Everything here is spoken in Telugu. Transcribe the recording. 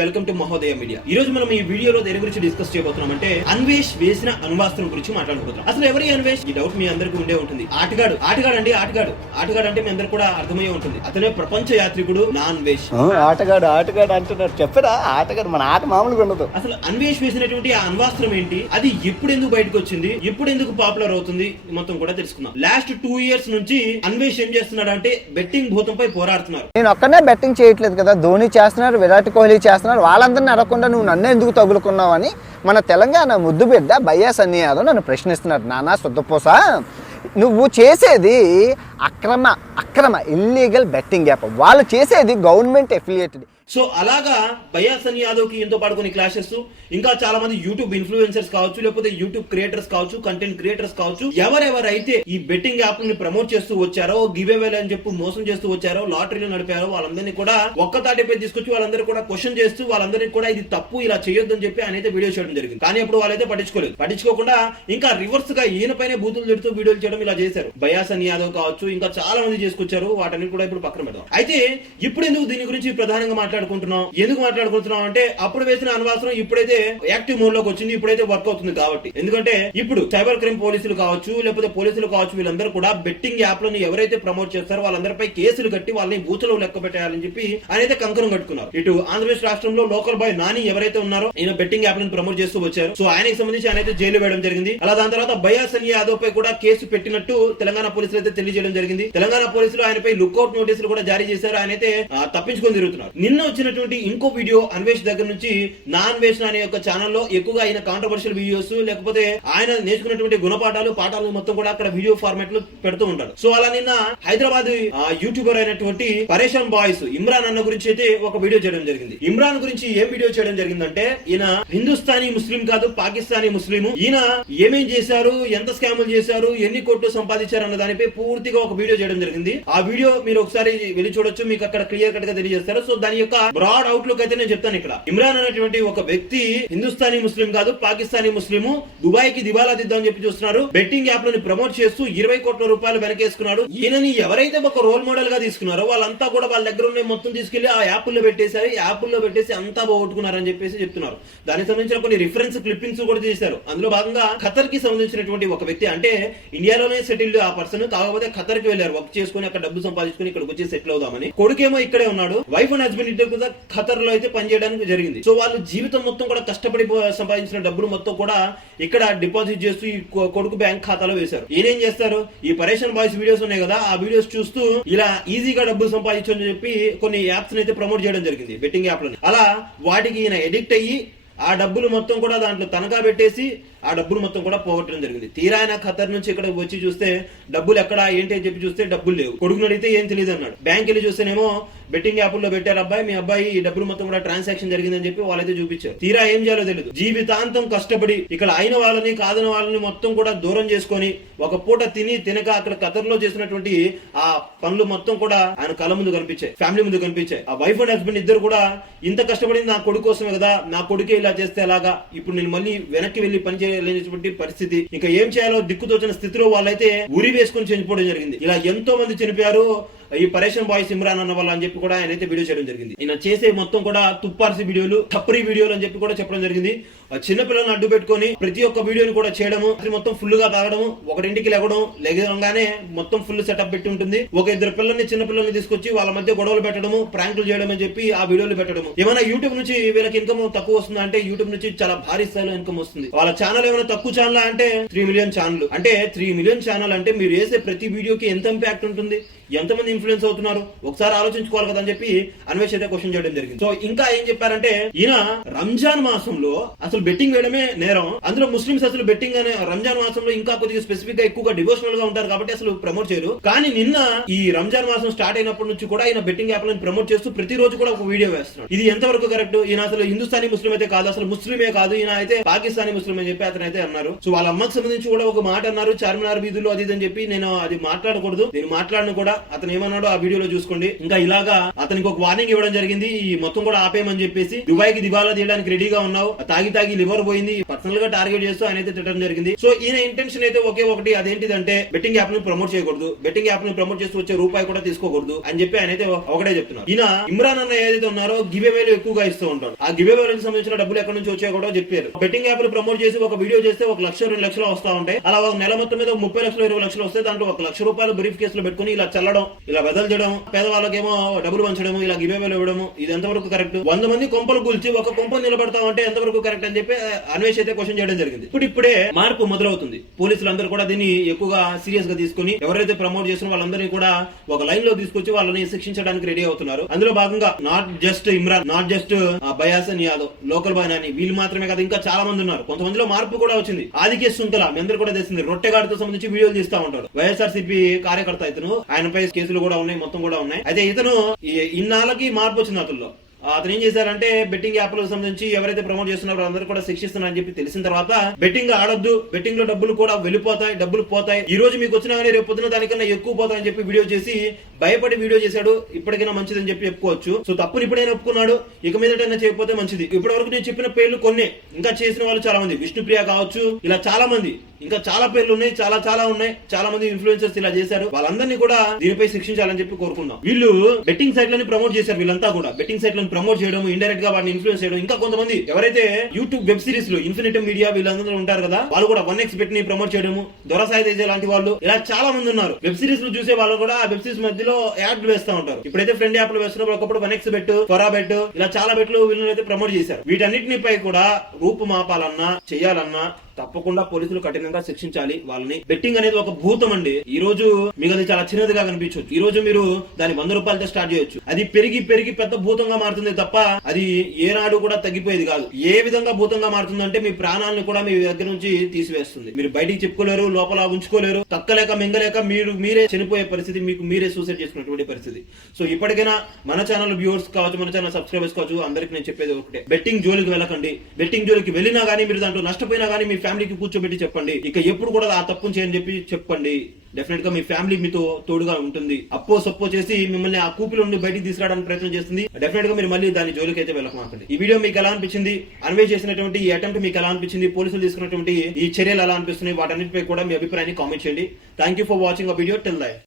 Welcome to మహోదయ media. ఈ రోజు మనం ఈ వీడియోలో దేని గురించి డిస్కస్ చేయబోతున్నాం అంటే అన్వేష్ వేసిన అణ్వాస్త్రం గురించి మాట్లాడుకుంటున్నాం. అసలు ఎవరి అన్వేష్? ఈ డౌట్ మీ అందరికీ ఉండే ఉంటుంది. ఆటగాడు అంటే మీ అందరికి కూడా అర్థమయ్యే ఉంటుంది. అతనే ప్రపంచ యాత్రికుడు నా అన్వేష్. ఆటగాడు అంటున్నారు. చెప్పరా ఆటగాడు మన ఆట మామూలుగా ఉండదు. అసలు అన్వేష్ వేసినటువంటి ఆ అణ్వాస్త్రం ఏంటి, అది ఎప్పుడు ఎందుకు బయటకు వచ్చింది, ఎప్పుడు ఎందుకు పాపులర్ అవుతుంది, మొత్తం కూడా తెలుసుకుందాం. లాస్ట్ 2 years నుంచి అన్వేష్ ఏం చేస్తున్నాడు అంటే బెట్టింగ్ భూతంపై పోరాడుతున్నారు. నేను ఒక్కనే బెట్టింగ్ చేయట్లేదు కదా, ధోని చేస్తున్నారు, విరాట్ కోహ్లీ చేస్తున్నారు. వాళ్ళందరినీ అడగకుండా నువ్వు నన్ను ఎందుకు తగులుకున్నావు అని మన తెలంగాణ ముద్దు బిడ్డ బయ్యా సన్నీ యాదవ్ నన్ను ప్రశ్నిస్తున్నారు. నానా శుద్ధపోసా, నువ్వు చేసేది అక్రమ ఇల్లీగల్ బెట్టింగ్ యాప్. వాళ్ళు చేసేది గవర్నమెంట్ అఫిలియేటెడ్. సో అలాగా బయ్యా సన్నీ యాదవ్ కి ఎంతో పాటు కొన్ని క్లాషెస్, ఇంకా చాలా మంది యూట్యూబ్ ఇన్ఫ్లుయెన్సర్స్ కావచ్చు, లేకపోతే యూట్యూబ్ క్రియేటర్స్ కావచ్చు, కంటెంట్ క్రియేటర్స్ కావచ్చు, ఎవరెవరైతే ఈ బెట్టింగ్ యాప్ ని ప్రమోట్ చేస్తూ వచ్చారో, గివ్ అవేలు అని చెప్పి మోసం చేస్తూ వచ్చారో, లాటరీలు నడిపారో, వాళ్ళందరినీ కూడా ఒక్క తాటిపై తీసుకొచ్చి వాళ్ళందరూ కూడా క్వశ్చన్ చేస్తూ వాళ్ళందరినీ కూడా ఇది తప్పు, ఇలా చేయొద్దు అని చెప్పి ఆయన అయితే వీడియో చేయడం జరిగింది. కానీ అప్పుడు వాళ్ళైతే పట్టించుకోకుండా ఇంకా రివర్స్ గా ఈయన పైన బూతులు తిడుతూ వీడియోలు చేయడం ఇలా చేశారు. బయ్యా సన్నీ యాదవ్ కావచ్చు, ఇంకా చాలా మంది చేసుకొచ్చారు. వాటన్ని కూడా ఇప్పుడు పక్కన పెడదాం. అయితే ఇప్పుడు ఎందుకు దీని గురించి ప్రధానంగా ఎందుకు మాట్లాడుకుంటున్నాం అంటే అప్పుడు వేసిన అణ్వాస్త్రం ఇప్పుడైతే యాక్టివ్ మోడ్ లోకి వచ్చింది, ఇప్పుడైతే వర్క్ అవుతుంది కాబట్టి. ఎందుకంటే ఇప్పుడు సైబర్ క్రైమ్ పోలీసులు కావచ్చు, లేకపోతే పోలీసులు కావచ్చు, వీళ్ళందరూ కూడా బెట్టింగ్ యాప్ లను ఎవరైతే ప్రమోట్ చేస్తారో వాళ్ళందరిపై కేసులు కట్టి వాళ్ళని బూతులో లెక్క పెట్టాలని చెప్పి ఆయన కంకణం కట్టుకున్నారు. ఇటు ఆంధ్రప్రదేశ్ రాష్ట్రంలో లోకల్ బాయ్ నాని ఎవరైతే ఉన్నారో ఈయన బెట్టింగ్ యాప్ లను ప్రమోట్ చేస్తూ వచ్చారు. సో ఆయనకి సంబంధించి ఆయన అయితే జైలు వేయడం జరిగింది. అలా దాని తర్వాత బయ్యా సన్నీ యాదవ్ పై కూడా కేసు పెట్టినట్టు తెలంగాణ పోలీసులు అయితే తెలియజేయడం జరిగింది. తెలంగాణ పోలీసులు ఆయనపై లుక్అవుట్ నోటీసులు కూడా జారీ చేశారు. ఆయన అయితే తప్పించుకొని తిరుగుతున్నారు. నిన్న వచ్చినటువంటి ఇంకో వీడియో అన్వేష్ దగ్గర నుంచి నా అన్వేష్ అనే యొక్క ఛానల్లో ఎక్కువగా ఆయన కాంట్రవర్షియల్ వీడియోస్, లేకపోతే ఆయన నేర్చుకున్నటువంటి పాఠాలు మొత్తం కూడా అక్కడ వీడియో ఫార్మాట్ లో పెడుతూ ఉంటాడు. సో అలా నిన్న హైదరాబాద్ యూట్యూబర్ అయినటువంటి పరేషాన్ బాయ్స్ ఇమ్రాన్ అన్న గురించి అయితే ఒక వీడియో చేయడం జరిగింది. ఇమ్రాన్ గురించి ఏం వీడియో చేయడం జరిగిందంటే ఈయన హిందుస్థానీ ముస్లిం కాదు, పాకిస్తానీ ముస్లిం. ఈయన ఏమేం చేశారు, ఎంత స్కాములు చేశారు, ఎన్ని కోట్లు సంపాదించారు అన్న దానిపై పూర్తిగా ఒక వీడియో చేయడం జరిగింది. ఆ వీడియో మీరు ఒకసారి వెళ్ళి చూడొచ్చు, మీకు అక్కడ క్లియర్ కట్ గా తెలియజేస్తారు. సో దాని యొక్క బ్రాడ్ అవుట్లుక్ అయితే నేను చెప్తాను. ఇక్కడ ఇమ్రాన్ అనేటువంటి ఒక వ్యక్తి హిందుస్థానీ ముస్లిం కాదు, పాకిస్తానీ ముస్లిం, దుబాయ్ కి దివాలా దిద్దామని చెప్పి చూస్తున్నారు. బెట్టింగ్ యాప్ లను ప్రమోట్ చేస్తూ 20 కోట్ల రూపాయలు వెనకేసుకున్నాడు. ఈయనని ఎవరైతే ఒక రోల్ మోడల్ గా తీసుకున్నారో వాళ్ళంతా కూడా వాళ్ళ దగ్గర ఉన్న మొత్తం తీసుకెళ్లి ఆ యాప్ల్లో పెట్టేసి అంతా పోగొట్టుకున్నారని చెప్పేసి చెప్తున్నారు. దానికి సంబంధించిన కొన్ని రిఫరెన్స్ క్లిప్పింగ్స్ కూడా చేశారు. అందులో భాగంగా ఖతర్ కి సంబంధించినటువంటి ఒక వ్యక్తి, అంటే ఇండియాలోనే సెటిల్డ్ ఆ పర్సన్, కాకపోతే ఖతర్ కి వెళ్లారు వర్క్ చేసుకుని, అక్కడ డబ్బు సంపాదించుకుని ఇక్కడికి వచ్చి సెటిల్ అవుదామని. కొడుకేమో ఇక్కడే ఉన్నాడు, వైఫ్ అండ్ హస్బెండ్ ఇద్దరు కూడా ఖతర్ లో అయితే పనిచేయడానికి జరిగింది. సో వాళ్ళు జీవితం మొత్తం కూడా కష్టపడి సంపాదించిన డబ్బులు మొత్తం కూడా ఇక్కడ డిపాజిట్ చేస్తూ ఈ కొడుకు బ్యాంక్ ఖాతాలో వేశారు. ఏం చేస్తారు, ఈ పరేషాన్ బాయ్స్ వీడియోస్ ఉన్నాయి కదా, ఆ వీడియోస్ చూస్తూ ఇలా ఈజీగా డబ్బులు సంపాదించని చెప్పి కొన్ని యాప్స్ అయితే ప్రమోట్ చేయడం జరిగింది, బెట్టింగ్ యాప్లను. అలా వాటికి ఈయన ఎడిక్ట్ అయ్యి ఆ డబ్బులు మొత్తం కూడా దాంట్లో తనఖా పెట్టేసి ఆ డబ్బులు మొత్తం కూడా పోగొట్టడం జరిగింది. తీరా ఆయన ఖతర్ నుంచి ఇక్కడ వచ్చి చూస్తే డబ్బులు ఎక్కడ ఏంటి అని చెప్పి చూస్తే డబ్బులు లేవు. కొడుకుని అడిగితే ఏం తెలియదు అన్నాడు. బ్యాంక్ వెళ్ళి చూస్తేనేమో బెట్టింగ్ యాప్ల్లో పెట్టారు అబ్బాయి, మీ అబ్బాయి ఈ డబ్బులు మొత్తం కూడా ట్రాన్సాక్షన్ జరిగిందని చెప్పి వాళ్ళైతే చూపించారు. తీరా ఏం చేయాలో తెలియదు. జీవితాంతం కష్టపడి ఇక్కడ అయిన వాళ్ళని కాదని వాళ్ళని మొత్తం కూడా దూరం చేసుకొని ఒక పూట తినక అక్కడ ఖతర్ లో చేసినటువంటి ఆ పనులు మొత్తం కూడా ఆయన కళ్ళ ముందు కనిపించాయి, ఫ్యామిలీ ముందు కనిపించాయి. ఆ వైఫ్ అండ్ హస్బెండ్ ఇద్దరు కూడా ఇంత కష్టపడింది నా కొడుకు కోసమే కదా, నా కొడుకే ఇలా చేస్తే ఎలాగా, ఇప్పుడు నేను మళ్ళీ వెనక్కి వెళ్లి పని చేయలేనటువంటి పరిస్థితి, ఇంకా ఏం చేయాలో దిక్కుతోచిన స్థితిలో వాళ్ళైతే ఉరి వేసుకుని చనిపోవడం జరిగింది. ఇలా ఎంతో మంది చనిపోయారు ఈ పరేషాన్ బాయ్స్ ఇమ్రాన్ అన్న వాళ్ళు అని చెప్పి కూడా ఆయన అయితే వీడియో చేయడం జరిగింది. ఈయన చేసే మొత్తం కూడా తుప్పార్సి వీడియోలు, టప్పరి వీడియోలు అని చెప్పి కూడా చెప్పడం జరిగింది. చిన్నపిల్లలను అడ్డు పెట్టుకొని ప్రతి ఒక్క వీడియోని కూడా చేయడము, మొత్తం ఫుల్ గా తాగడము, ఒకటింటికి లెగడంగానే మొత్తం ఫుల్ సెటప్ పెట్టి ఉంటుంది. ఒక ఇద్దరు పిల్లల్ని, చిన్న పిల్లల్ని తీసుకొచ్చి వాళ్ళ మధ్య గొడవలు పెట్టడము, ప్రాంకులు చేయడం అని చెప్పి ఆ వీడియోలు పెట్టడము. ఏమైనా యూట్యూబ్ నుంచి వీళ్ళకి ఇన్కమ్ తక్కువ వస్తుందా అంటే యూట్యూబ్ నుంచి చాలా భారీ స్థాయిలో ఇన్కమ్ వస్తుంది. వాళ్ళ ఛానల్ ఏమైనా తక్కువ ఛానల్ అంటే 3 మిలియన్ ఛానల్, అంటే 3 మిలియన్ ఛానల్ అంటే మీరు వేసే ప్రతి వీడియోకి ఎంత ఇంపాక్ట్ ఉంటుంది, ఎంతమంది ఇన్ఫ్లుయెన్స్ అవుతున్నారు ఒకసారి ఆలోచించుకోవాలి కదా అని చెప్పి అన్వేష్ అయితే క్వశ్చన్ చేయడం జరిగింది. సో ఇంకా ఏం చెప్పారంటే ఈయన రంజాన్ మాసంలో అసలు బెట్టింగ్ వేయడమే నేరం, అందులో ముస్లిమ్స్ అసలు బెట్టింగ్ అనే రంజాన్ మాసంలో ఇంకా కొద్దిగా స్పెసిఫిక్ గా ఎక్కువగా డివోషనల్ గా ఉంటారు కాబట్టి అసలు ప్రమోట్ చేయరు. కానీ నిన్న ఈ రంజాన్ మాసం స్టార్ట్ అయినప్పటి నుంచి కూడా ఈయన బెట్టింగ్ యాప్ లను ప్రమోట్ చేస్తూ ప్రతిరోజు కూడా ఒక వీడియో వేస్తున్నాడు. ఇది ఎంతవరకు కరెక్ట్? ఈయన అసలు హిందుస్థానీ ముస్లిం అయితే కాదు, అసలు ముస్లిమే కాదు, ఈయన అయితే పాకిస్తానీ ముస్లిం అని చెప్పి అతను అయితే అన్నారు. సో వాళ్ళ అమ్మకి సంబంధించి కూడా ఒక మాట అన్నారు, చార్మినార్ వీధుల్లో అది అని చెప్పి. నేను అది మాట్లాడకూడదు, నేను మాట్లాడను కూడా, అతను ఏమన్నాడో ఆ వీడియోలో చూసుకోండి. ఇంకా ఇలాగా అతనికి ఒక వార్నింగ్ ఇవ్వడం జరిగింది, ఈ మొత్తం కూడా ఆపేయమని చెప్పేసి. దుబాయ్ కి దివాలా తీయడానికి రెడీగా ఉన్నావు, తాగి లివర్ పోయింది, పర్సనల్ గా టార్గెట్ చేస్తూ ఆయన అయితే తిట్టడం జరిగింది. సో ఈయన ఇంటెన్షన్ అయితే ఒకే ఒకటి, అదేంటిదంటే బెట్టింగ్ యాప్ ని ప్రమోట్ చేయకూడదు, బెట్టింగ్ యాప్ ని ప్రమోట్ చేస్తూ వచ్చే రూపాయి కూడా తీసుకోకూడదు అని చెప్పి ఆయన అయితే ఒకటే చెప్తున్నారు. ఈయన ఇమ్రాన్ అన్న ఏదైతే ఉన్నారో గివ్ అవేలు ఎక్కువగా ఇస్తూ ఉంటాడు. ఆ గివ్ అవేలకు సంబంధించిన డబ్బులు ఎక్కడి నుంచి వచ్చాయో కూడా చెప్పారు. బెట్టింగ్ యాప్ ప్రమోట్ చేసి ఒక వీడియో చేస్తే 1 లక్ష 2 లక్షలు వస్తా ఉంటాయి. అలా ఒక నెల మొత్తం మీద 30 లక్షలు 20 లక్షలు వస్తే దాంట్లో 1 లక్ష రూపాయలు బ్రీఫ్ కేసులో పెట్టుకుని ఇలా చల్లడం, ఇలా వెదల్చడం, పేదవాళ్ళకేమో డబ్బులు పంచడం, ఇలా గివ్ అవేలు ఇవ్వడం, ఇది ఎంతవరకు కరెక్ట్? 100 మంది కొంపలు కూల్చి ఒక కొంప నిలబడతాం అంటే ఎంతవరకు కరెక్ట్ అని చెప్పి అన్వేష్ అయితే క్వశ్చన్ చేయడం జరిగింది. ఇప్పుడే మార్పు మొదలవుతుంది. పోలీసులందరూ కూడా దీన్ని ఎక్కువగా సీరియస్ గా తీసుకుని ఎవరైతే ప్రమోట్ చేస్తున్న వాళ్ళందరినీ కూడా ఒక లైన్ లో తీసుకొచ్చి వాళ్ళని శిక్షించడానికి రెడీ అవుతున్నారు. అందులో భాగంగా not just Imran, not just బయాసన్ యాదవ్, లోకల్ బాయ్ నాని, వీళ్ళు మాత్రమే కాదు, ఇంకా చాలా మంది ఉన్నారు. కొంతమందిలో మార్పు కూడా వచ్చింది. ఆదికే సుంకల మీ అందరూ కూడా తెలిసింది, రొట్టెగాడితో సంబంధించి వీడియోలు తీస్తా ఉంటారు. వైఎస్ఆర్సీపీ కార్యకర్త ఇతను, ఆయనపై కేసులు కూడా ఉన్నాయి, మొత్తం కూడా ఉన్నాయి. అయితే ఇతను ఇన్నాళ్ళకి మార్పు వచ్చింది అతనిలో. అతను ఏం చేశారంటే బెట్టింగ్ యాప్లకు సంబంధించి ఎవరైతే ప్రమోట్ చేస్తున్నారో అందరూ కూడా శిక్షిస్తున్నారని చెప్పి తెలిసిన తర్వాత బెట్టింగ్ ఆడొద్దు, బెట్టింగ్ లో డబ్బులు కూడా వెళ్ళిపోతాయి, డబ్బులు పోతాయి, ఈ రోజు మీకు వచ్చినా కానీ రేపు పొద్దున దానికన్నా ఎక్కువ పోతాయని చెప్పి వీడియో చేసి భయపడి వీడియో చేశాడు. ఇప్పటికైనా మంచిదని చెప్పి చెప్పుకోవచ్చు. సో తప్పుని ఇప్పుడైనా ఒప్పుకున్నాడు, ఇక మీదటైనా చేయకపోతే మంచిది. ఇప్పటి వరకు నేను చెప్పిన పేర్లు కొన్ని, ఇంకా చేసిన వాళ్ళు చాలా మంది, విష్ణుప్రియ కావచ్చు, ఇలా చాలా మంది, ఇంకా చాలా పేర్లు ఉన్నాయి, చాలా ఉన్నాయి. చాలా మంది ఇన్ఫ్లుయెన్సర్స్ ఇలా చేశారు. వాళ్ళందరినీ కూడా దీనిపై శిక్షించాలని చెప్పి కోరుకుందాం. వీళ్ళు బెట్టింగ్ సైట్లని ప్రమోట్ చేశారు. వీళ్ళంతా కూడా బెట్టింగ్ సైట్లను ప్రమోట్ చేయడం, ఇండైరెక్ట్ గా వాటిని ఇన్ఫ్లుయెన్స్ చేయడం. ఇంకా కొంతమంది ఎవరైతే యూట్యూబ్ వెబ్ సిరీస్ లో ఇన్ఫినిటీ మీడియా వీళ్ళందరూ ఉంటారు కదా, వాళ్ళు కూడా 1x బెట్ ని ప్రమోట్ చేయడము, దొరసాయి తేజ లాంటి వాళ్ళు, ఇలా చాలా మంది ఉన్నారు. వెబ్ సిరీస్ లో చూసే వాళ్ళు కూడా ఆ వెబ్ సిరీస్ మధ్యలో యాడ్లు వేస్తూ ఉంటారు. ఇప్పుడైతే ఫ్రెండ్ యాప్ లో వేస్తున్నప్పుడు ఒకప్పుడు 1x బెట్, ఫొరా బెట్, ఇలా చాలా బెట్లు వీళ్ళని అయితే ప్రమోట్ చేశారు. వీటన్నిటిపై కూడా రూపుమాపాలన్నా చేయాలన్నా తప్పకుండా పోలీసులు కఠినంగా శిక్షించాలి వాళ్ళని. బెట్టింగ్ అనేది ఒక భూతం అండి. ఈ రోజు మీకు అది చాలా చిన్నదిగా కనిపించవచ్చు, ఈ రోజు మీరు దాన్ని 100 రూపాయలతో స్టార్ట్ చేయొచ్చు. అది పెరిగి పెద్ద భూతంగా మారుతుంది తప్ప అది ఏనాడు కూడా తగ్గిపోయేది కాదు. ఏ విధంగా భూతంగా మారుతుందంటే మీ ప్రాణాలను కూడా మీ దగ్గర నుంచి తీసివేస్తుంది. మీరు బయటికి చెప్పుకోలేరు, లోపల ఉంచుకోలేరు, తక్కలేక మింగలేక మీరే చనిపోయే పరిస్థితి, మీకు మీరే సూసైడ్ చేసుకున్నటువంటి పరిస్థితి. సో ఇప్పటికైనా మన ఛానల్ వ్యూవర్స్ కావచ్చు, మన ఛానల్ సబ్స్క్రైబర్స్ కావచ్చు, అందరికి నేను చెప్పేది ఒకటే, బెట్టింగ్ జోలికి వెళ్ళకండి. బెట్టింగ్ జోలికి వెళ్ళినా గానీ మీరు దాంట్లో నష్టపోయినా గానీ మీ ఫ్యామిలీకి కూర్చోబెట్టి చెప్పండి, ఇక ఎప్పుడు కూడా ఆ తప్పుని చేయని చెప్పి చెప్పండి. డెఫినెట్ గా మీ ఫ్యామిలీ మీతో తోడుగా ఉంటుంది. అప్పో సప్పో చేసి మిమ్మల్ని ఆ కూపిలో నుండి బయటికి తీసుకురావడానికి ప్రయత్నం చేస్తుంది. డెఫినెట్ గా మీరు మళ్ళీ దాని జోలికి అయితే వెళ్ళకమాకండి. ఈ వీడియో మీకు ఎలా అనిపించింది, అన్వేష్ చేసినటువంటి ఈ అటెంప్ట్ మీకు ఎలా అనిపించింది, పోలీసులు తీసుకున్నటువంటి ఈ చర్యలు ఎలా అనిపిస్తున్నాయి, వాటన్నిటిపై కూడా మీ అభిప్రాయాన్ని కామెంట్ చేయండి. Thank you for watching a video till then.